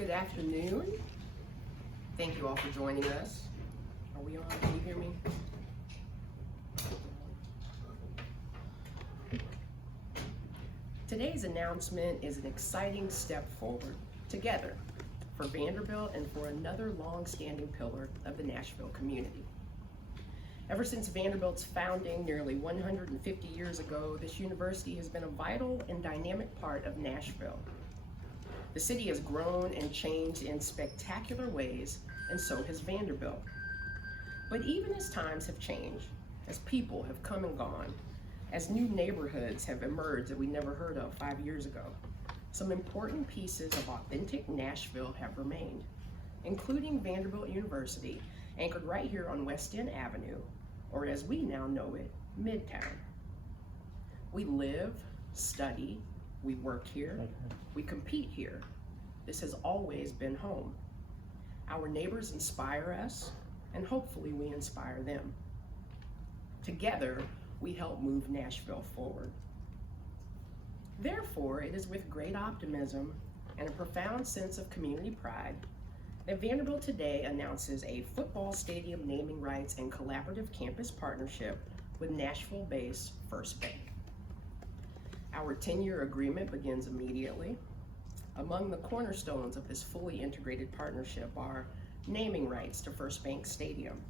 Good afternoon. Thank you all for joining us. Are we on? Can you hear me? Today's announcement is an exciting step forward together for Vanderbilt and for another long-standing pillar of the Nashville community. Ever since Vanderbilt's founding nearly 150 years ago, this university has been a vital and dynamic part of Nashville. The city has grown and changed in spectacular ways, and so has Vanderbilt. But even as times have changed, as people have come and gone, as new neighborhoods have emerged that we never heard of 5 years ago, some important pieces of authentic Nashville have remained, including Vanderbilt University, anchored right here on West End Avenue, or as we now know it, Midtown. We live, study, we work here, we compete here. This has always been home. Our neighbors inspire us, and hopefully we inspire them. Together, we help move Nashville forward. Therefore, it is with great optimism and a profound sense of community pride that Vanderbilt today announces a football stadium naming rights and collaborative campus partnership with Nashville-based FirstBank. Our 10-year agreement begins immediately. Among the cornerstones of this fully integrated partnership are naming rights to FirstBank Stadium,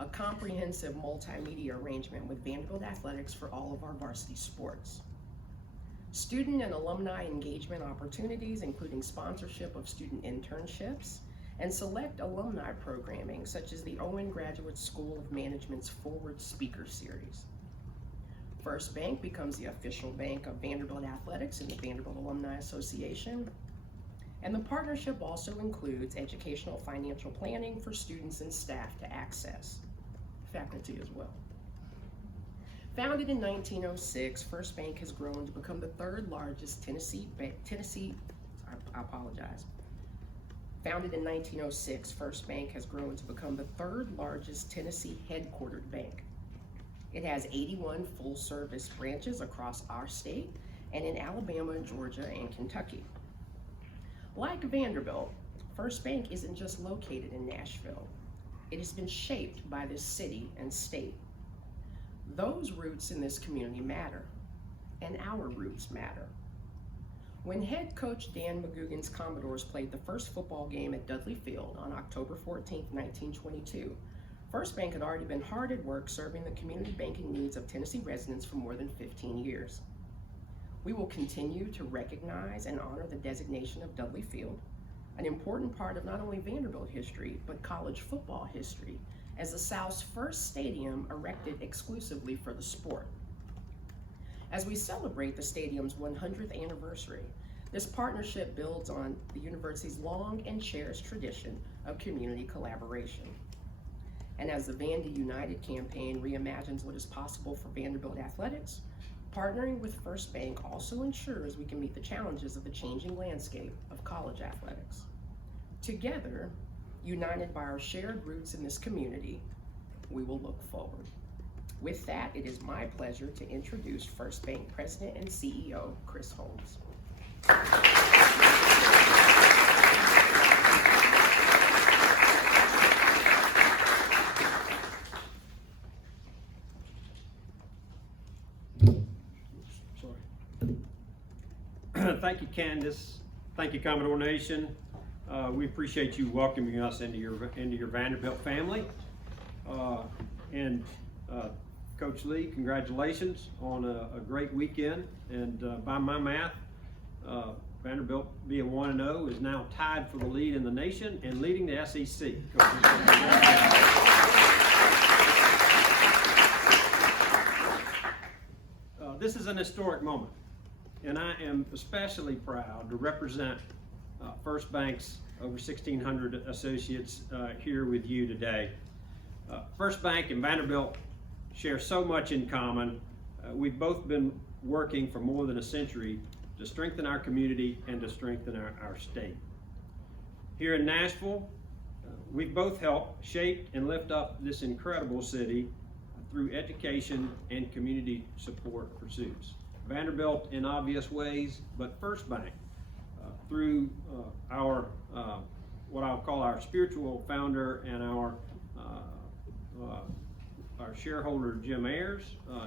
a comprehensive multimedia arrangement with Vanderbilt athletics for all of our varsity sports, student and alumni engagement opportunities, including sponsorship of student internships, and select alumni programming, such as the Owen Graduate School of Management's Forward Speaker Series. FirstBank becomes the official bank of Vanderbilt athletics and the Vanderbilt Alumni Association. And the partnership also includes educational financial planning for students and staff to access, faculty as well. Founded in 1906, FirstBank has grown to become the third largest Founded in 1906, FirstBank has grown to become the third largest Tennessee headquartered bank. It has 81 full-service branches across our state and in Alabama, Georgia, and Kentucky. Like Vanderbilt, FirstBank isn't just located in Nashville. It has been shaped by this city and state. Those roots in this community matter, and our roots matter. When head coach Dan McGugan's Commodores played the first football game at Dudley Field on October 14, 1922, FirstBank had already been hard at work serving the community banking needs of Tennessee residents for more than 15 years. We will continue to recognize and honor the designation of Dudley Field, an important part of not only Vanderbilt history, but college football history, as the South's first stadium erected exclusively for the sport. As we celebrate the stadium's 100th anniversary, this partnership builds on the university's long and cherished tradition of community collaboration. And as the Vandy United campaign reimagines what is possible for Vanderbilt athletics, partnering with FirstBank also ensures we can meet the challenges of the changing landscape of college athletics. Together, united by our shared roots in this community, we will look forward. With that, it is my pleasure to introduce FirstBank President and CEO, Chris Holmes. Thank you, Candice. Thank you, Commodore Nation. We appreciate you welcoming us into your Vanderbilt family. Coach Lee, congratulations on a great weekend. And by my math, Vanderbilt being 1-0 is now tied for the lead in the nation and leading the SEC. This is an historic moment, and I am especially proud to represent FirstBank's over 1,600 associates here with you today. FirstBank and Vanderbilt share so much in common. We've both been working for more than a century to strengthen our community and to strengthen our state. Here in Nashville, we've both helped shape and lift up this incredible city through education and community support pursuits. Vanderbilt in obvious ways, but FirstBank through our what I'll call our spiritual founder and our shareholder Jim Ayers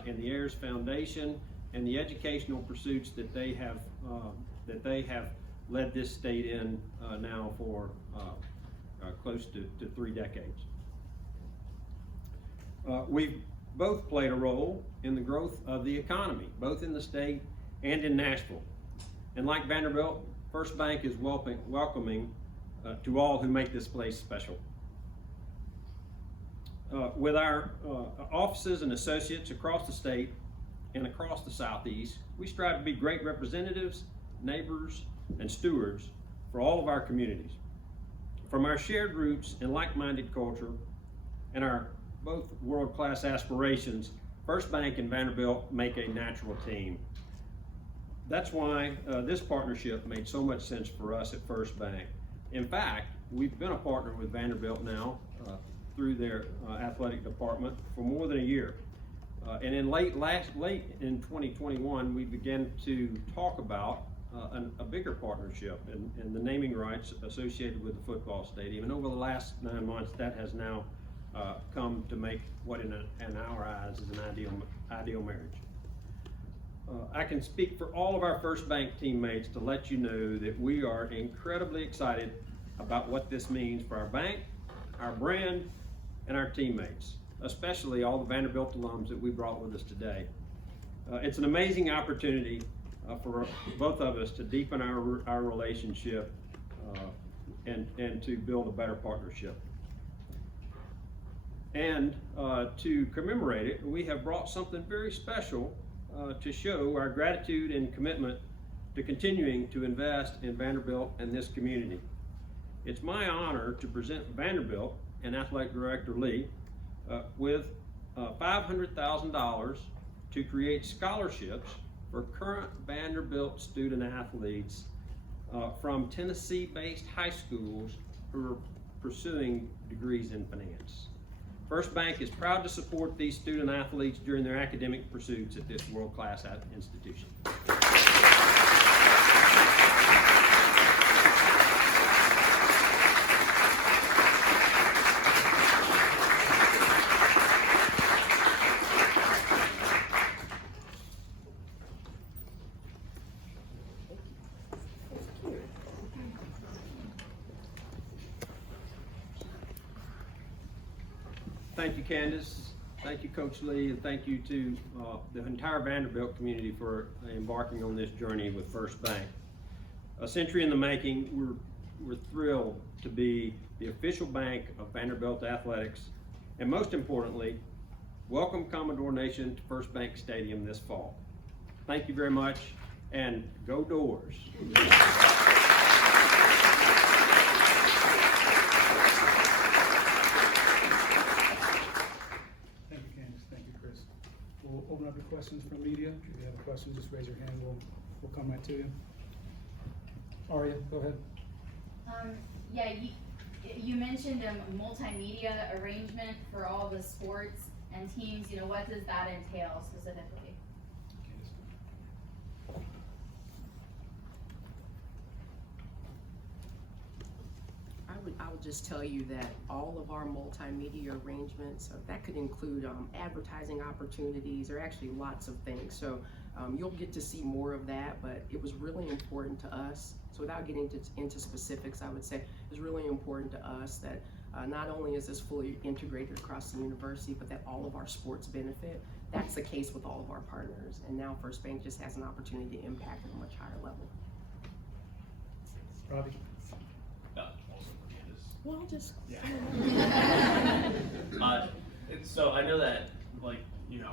and the Ayers Foundation, and the educational pursuits that they have led this state in now for close to 3 decades. We've both played a role in the growth of the economy, both in the state and in Nashville. And like Vanderbilt, FirstBank is welcoming to all who make this place special. With our offices and associates across the state and across the Southeast, we strive to be great representatives, neighbors, and stewards for all of our communities. From our shared roots and like-minded culture and our both world-class aspirations, FirstBank and Vanderbilt make a natural team. That's why this partnership made so much sense for us at FirstBank. In fact, we've been a partner with Vanderbilt now through their athletic department for more than a year. And in late in 2021, we began to talk about a bigger partnership and the naming rights associated with the football stadium. And over the last 9 months, that has now come to make what in our eyes is an ideal marriage. I can speak for all of our FirstBank teammates to let you know that we are incredibly excited about what this means for our bank, our brand, and our teammates, especially all the Vanderbilt alums that we brought with us today. It's an amazing opportunity for both of us to deepen our relationship and to build a better partnership. And to commemorate it, we have brought something very special to show our gratitude and commitment to continuing to invest in Vanderbilt and this community. It's my honor to present Vanderbilt and Athletic Director Lee with $500,000 to create scholarships for current Vanderbilt student athletes from Tennessee-based high schools who are pursuing degrees in finance. FirstBank is proud to support these student athletes during their academic pursuits at this world-class institution. Thank you, Candice. Thank you, Coach Lee, and thank you to the entire Vanderbilt community for embarking on this journey with FirstBank. A century in the making, we're thrilled to be the official bank of Vanderbilt Athletics, and most importantly, welcome Commodore Nation to FirstBank Stadium this fall. Thank you very much, and go Doors. We'll open up to questions from media. If you have a question, just raise your hand. We'll come right to you. Aria, go ahead. Yeah, you mentioned a multimedia arrangement for all the sports and teams. You know, what does that entail specifically? I would just tell you that all of our multimedia arrangements, that could include advertising opportunities, or actually lots of things. So you'll get to see more of that, but it was really important to us. So without getting into specifics, I would say it was really important to us that not only is this fully integrated across the university, but that all of our sports benefit. That's the case with all of our partners. And now FirstBank just has an opportunity to impact at a much higher level. Robbie? Well, just so I know that, like, you know,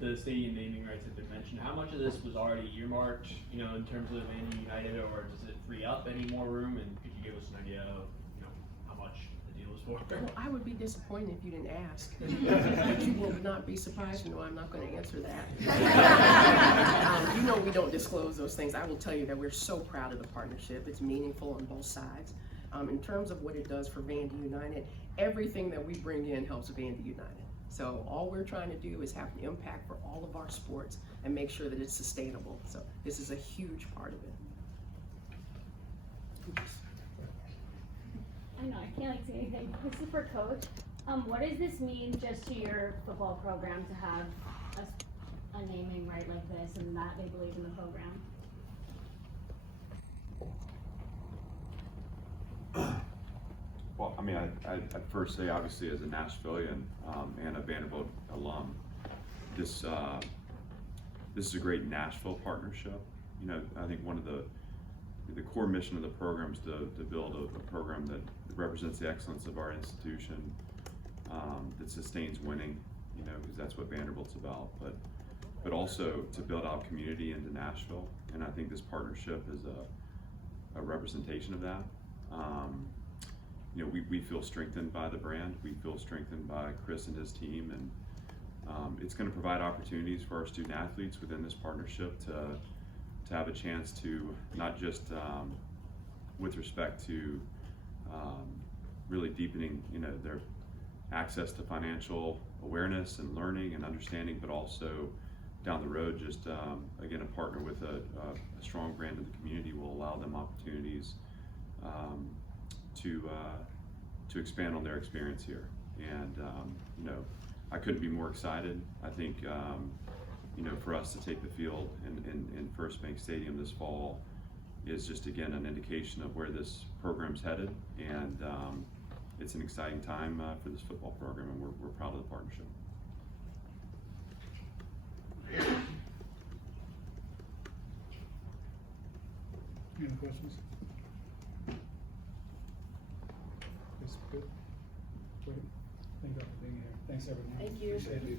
the stadium naming rights have been mentioned. How much of this was already earmarked, you know, in terms of Vandy United, or does it free up any more room? And could you give us an idea of, you know, how much the deal is for? Well, I would be disappointed if you didn't ask. But you will not be surprised. No, I'm not going to answer that. You know we don't disclose those things. I will tell you that we're so proud of the partnership. It's meaningful on both sides. In terms of what it does for Vandy United, everything that we bring in helps Vandy United. So all we're trying to do is have an impact for all of our sports and make sure that it's sustainable. So this is a huge part of it. I know, I can't say anything. This is for coach. What does this mean just to your football program to have a naming right like this and that they believe in the program? Well, I mean, I'd first say, obviously, as a Nashvilleian and a Vanderbilt alum, this is a great Nashville partnership. You know, I think one of the core mission of the program is to build a program that represents the excellence of our institution, that sustains winning, you know, because that's what Vanderbilt's about, but also to build out community into Nashville, and I think this partnership is a representation of that. You know, we feel strengthened by the brand, we feel strengthened by Chris and his team, and it's going to provide opportunities for our student athletes within this partnership to have a chance to not just with respect to really deepening, you know, their access to financial awareness and learning and understanding, but also down the road, just again, a partner with a strong brand in the community will allow them opportunities to expand on their experience here. And you know, I couldn't be more excited. I think you know, for us to take the field in FirstBank Stadium this fall is just, again, an indication of where this program's headed, and it's an exciting time for this football program, and we're proud of the partnership. Any other questions? Yes, good. Great. Thank you all for being here. Thanks, everyone. Thank you. Appreciate it.